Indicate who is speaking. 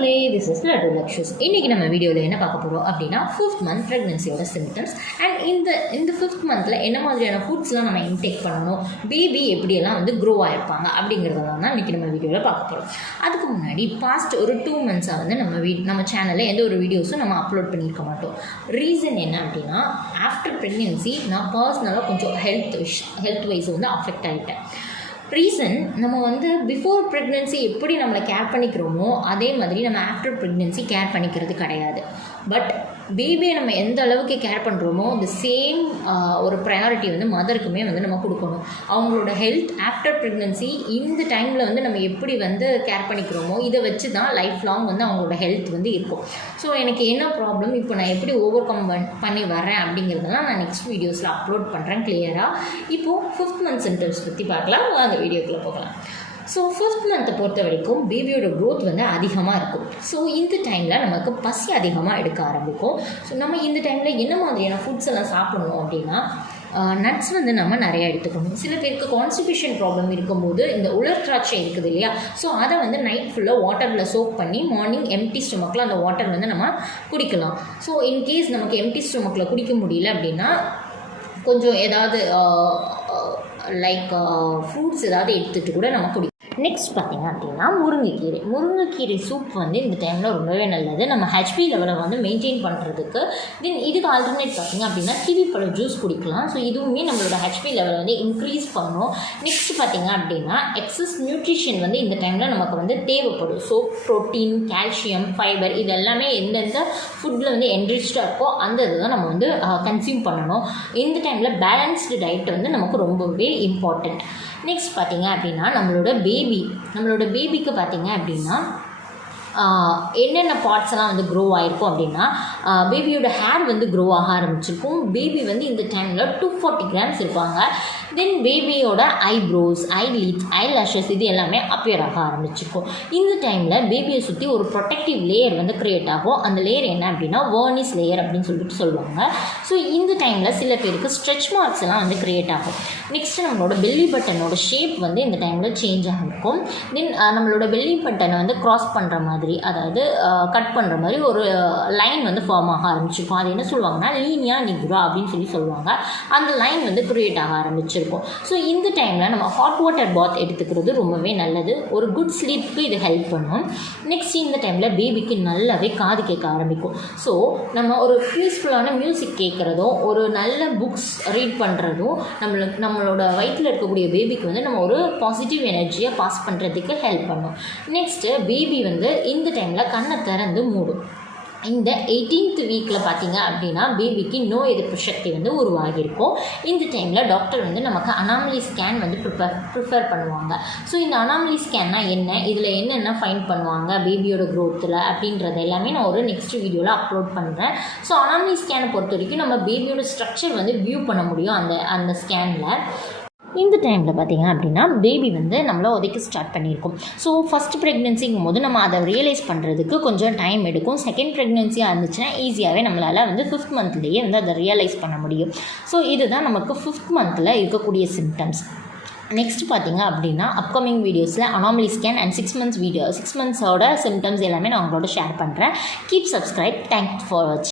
Speaker 1: மக்களே this is laddu லக்ஷஸ் இன்றைக்கி நம்ம வீடியோவில் என்ன பார்க்க போகிறோம் அப்படின்னா ஃபிஃப்த் மந்த் ப்ரெக்னென்சியோட சிம்டம்ஸ் அண்ட் இந்த இந்த ஃபிஃப்த் மந்தில் என்ன மாதிரியான ஃபுட்ஸ்லாம் நம்ம இன்டேக் பண்ணணும் பேபி எப்படியெல்லாம் வந்து க்ரோ ஆகிருப்பாங்க அப்படிங்கிறதெல்லாம் தான் இன்றைக்கி நம்ம வீடியோவில் பார்க்க போகிறோம் அதுக்கு முன்னாடி பாஸ்ட் ஒரு டூ மந்த்ஸாக வந்து நம்ம வீ நம்ம சேனலில் எந்த ஒரு வீடியோஸும் நம்ம அப்லோட் பண்ணியிருக்க மாட்டோம். ரீசன் என்ன அப்படின்னா ஆஃப்டர் ப்ரெக்னென்சி நான் பர்சனலாக கொஞ்சம் ஹெல்த் ஹெல்த் வைஸ் வந்து அஃபெக்ட் ஆகிட்டேன் ரீசன் நம்ம வந்து பிஃபோர் ப்ரெக்னென்சி எப்படி நம்மளை கேர் பண்ணிக்கிறோமோ அதே மாதிரி நம்ம ஆஃப்டர் ப்ரெக்னென்சி கேர் பண்ணிக்கிறது கிடையாது. பட் பேபியை நம்ம எந்த அளவுக்கு கேர் பண்ணுறோமோ அந்த சேம் ஒரு ப்ரையாரிட்டி வந்து மதருக்குமே வந்து நம்ம கொடுக்கணும். அவங்களோட ஹெல்த் ஆஃப்டர் ப்ரெக்னென்சி இந்த டைமில் வந்து நம்ம எப்படி வந்து கேர் பண்ணிக்கிறோமோ இதை வச்சு தான் லைஃப் லாங் வந்து அவங்களோட ஹெல்த் வந்து இருக்கும். ஸோ எனக்கு என்ன ப்ராப்ளம் இப்போ நான் எப்படி ஓவர் கம் பண்ணி வரேன் அப்படிங்கிறதெல்லாம் நான் நெக்ஸ்ட் வீடியோஸில் அப்லோட் பண்ணுறேன் கிளியராக இப்போது ஃபிஃப்த் மந்த் சென்டர்ஸ் பற்றி பார்க்கலாம். அந்த வீடியோக்குள்ளே போகலாம். ஸோ ஃபிஃப்த் மந்த்தை பொறுத்த வரைக்கும் பேபியோட க்ரோத் வந்து அதிகமாக இருக்கும். ஸோ இந்த டைமில் நமக்கு பசி அதிகமாக எடுக்க ஆரம்பிக்கும். ஸோ நம்ம இந்த டைமில் என்ன மாதிரியான ஃபுட்ஸ் எல்லாம் சாப்பிடணும் அப்படின்னா நட்ஸ் வந்து நம்ம நிறையா எடுத்துக்கணும். சில பேருக்கு கான்ஸ்டிபியூஷன் ப்ராப்ளம் இருக்கும்போது இந்த உலர் திராட்சை இருக்குது இல்லையா? ஸோ அதை வந்து நைட் ஃபுல்லாக வாட்டரில் சோப் பண்ணி மார்னிங் எம்டி ஸ்டொமக்கில் அந்த வாட்டர் வந்து நம்ம குடிக்கலாம். ஸோ இன்கேஸ் நமக்கு எம்டி ஸ்டொமக்கில் குடிக்க முடியல அப்படின்னா கொஞ்சம் ஏதாவது லைக் ஃப்ரூட்ஸ் ஏதாவது எடுத்துகிட்டு கூட நம்ம குடி நெக்ஸ்ட் பார்த்தீங்க அப்படின்னா முருங்கைக்கீரை. முருங்கைக்கீரை சூப் வந்து இந்த டைமில் ரொம்பவே நல்லது. நம்ம ஹெச்பி லெவலை வந்து மெயின்டைன் பண்ணுறதுக்கு தென் இதுக்கு ஆல்டர்னேட் பார்த்தீங்க அப்படின்னா கிவி பழம் ஜூஸ் குடிக்கலாம். ஸோ இதுவுமே நம்மளோட ஹெச்பி லெவலை வந்து இன்க்ரீஸ் பண்ணும். நெக்ஸ்ட் பார்த்தீங்க அப்படின்னா எக்ஸஸ் நியூட்ரிஷன் வந்து இந்த டைமில் நமக்கு வந்து தேவைப்படும். ஸோ ப்ரோட்டீன் கால்சியம் ஃபைபர் இது எல்லாமே எந்தெந்த ஃபுட்டில் வந்து என்ரிச்சாக இருக்கோ அந்த இதுதான் நம்ம வந்து கன்சியூம் பண்ணணும். இந்த டைமில் பேலன்ஸ்டு டயட் வந்து நமக்கு ரொம்பவே இம்பார்ட்டண்ட் நெக்ஸ்ட் பார்த்தீங்க அப்படின்னா நம்மளோட பேபி நம்மளோட பேபிக்கு பார்த்தீங்க அப்படின்னா என்னென்ன பார்ட்ஸ் எல்லாம் வந்து க்ரோ ஆகிருக்கும் அப்படின்னா பேபியோட ஹேர் வந்து க்ரோ ஆக ஆரம்பிச்சிருக்கும். பேபி வந்து இந்த டைமில் டூ ஃபார்ட்டி கிராம்ஸ் இருப்பாங்க. தென் பேபியோட ஐப்ரோஸ் ஐலீட்ஸ் ஐ இது எல்லாமே அப்பியர் ஆக ஆரம்பிச்சிருக்கும். இந்த டைமில் பேபியை சுற்றி ஒரு ப்ரொடெக்டிவ் லேயர் வந்து க்ரியேட் ஆகும். அந்த லேயர் என்ன அப்படின்னா வேர்னிஸ் லேயர் அப்படின்னு சொல்லிட்டு சொல்லுவாங்க. ஸோ இந்த டைமில் சில பேருக்கு ஸ்ட்ரெச் மார்க்ஸ் எல்லாம் வந்து க்ரியேட் ஆகும். நெக்ஸ்ட் நம்மளோட பெல்லி பட்டனோட ஷேப் வந்து இந்த டைமில் சேஞ்ச் ஆகிருக்கும் தென் நம்மளோட பெல்லி பட்டனை வந்து க்ராஸ் பண்ணுற மாதிரி அதாவது கட் பண்ணுற மாதிரி ஒரு லைன் வந்து ஃபார்ம் ஆக ஆரம்பிச்சிருக்கும். அது என்ன சொல்லுவாங்கன்னா லீனியா நிக்ரா அப்படின்னு சொல்லி சொல்லுவாங்க. அந்த லைன் வந்து க்ரியேட் ஆக ஆரம்பிச்சிருக்கும் ஸோ இந்த டைமில் நம்ம ஹாட் வாட்டர் பாத் எடுத்துக்கிறது ரொம்பவே நல்லது. ஒரு குட் ஸ்லீப்புக்கு இது ஹெல்ப் பண்ணும். நெக்ஸ்ட் இந்த டைமில் பேபிக்கு நல்லாவே காது கேட்க ஆரம்பிக்கும். ஸோ நம்ம ஒரு பீஸ்ஃபுல்லான மியூசிக் கேட்குறதும் ஒரு நல்ல புக்ஸ் ரீட் பண்ணுறதும் நம்மளுக்கு நம்மளோட வயிற்றில் இருக்கக்கூடிய பேபிக்கு வந்து நம்ம ஒரு பாசிட்டிவ் எனர்ஜியை பாஸ் பண்ணுறதுக்கு ஹெல்ப் பண்ணும். நெக்ஸ்ட்டு பேபி வந்து இந்த டைமில் கண்ணை திறந்து மூடும். இந்த எயிட்டீன்த் வீக்கில் பார்த்தீங்க அப்படின்னா பேபிக்கு நோய் எதிர்ப்பு சக்தி வந்து உருவாகியிருக்கும். இந்த டைமில் டாக்டர் வந்து நமக்கு அனாமலி ஸ்கேன் வந்து ப்ரிப்பேர் ப்ரிஃபர் பண்ணுவாங்க. ஸோ இந்த அனாமலி ஸ்கேன்னா என்ன? இதில் என்னென்ன ஃபைண்ட் பண்ணுவாங்க பேபியோட க்ரோத்தில் அப்படின்றது எல்லாமே நான் ஒரு நெக்ஸ்ட் வீடியோவில் அப்லோட் பண்ணுறேன் ஸோ அனாமலி ஸ்கேனை பொறுத்த வரைக்கும் நம்ம பேபியோட ஸ்ட்ரக்சர் வந்து வியூ பண்ண முடியும் அந்த அந்த ஸ்கேனில் இந்த டைமில் பார்த்தீங்க அப்படின்னா பேபி வந்து நம்மளை உதைக்க ஸ்டார்ட் பண்ணியிருக்கோம். ஸோ ஃபஸ்ட் ப்ரெக்னென்சிங்கும் போது நம்ம அதை ரியலைஸ் பண்ணுறதுக்கு கொஞ்சம் டைம் எடுக்கும். செகண்ட் ப்ரெக்னென்சியாக இருந்துச்சுன்னா ஈஸியாகவே நம்மளால் வந்து ஃபிஃப்த் மந்த்லேயே வந்து அதை ரியலைஸ் பண்ண முடியும். ஸோ இதுதான் நமக்கு ஃபிஃப்த் மந்தில் இருக்கக்கூடிய சிம்டம்ஸ் நெக்ஸ்ட் பார்த்தீங்க அப்படின்னா அப்கமிங் வீடியோஸில் anomaly scan and six months video six மந்த்ஸோட symptoms எல்லாமே நான் உங்களோட ஷேர் பண்ணுறேன் கீப் சப்ஸ்கிரைப் தேங்க்ஸ் ஃபார் வாட்சிங்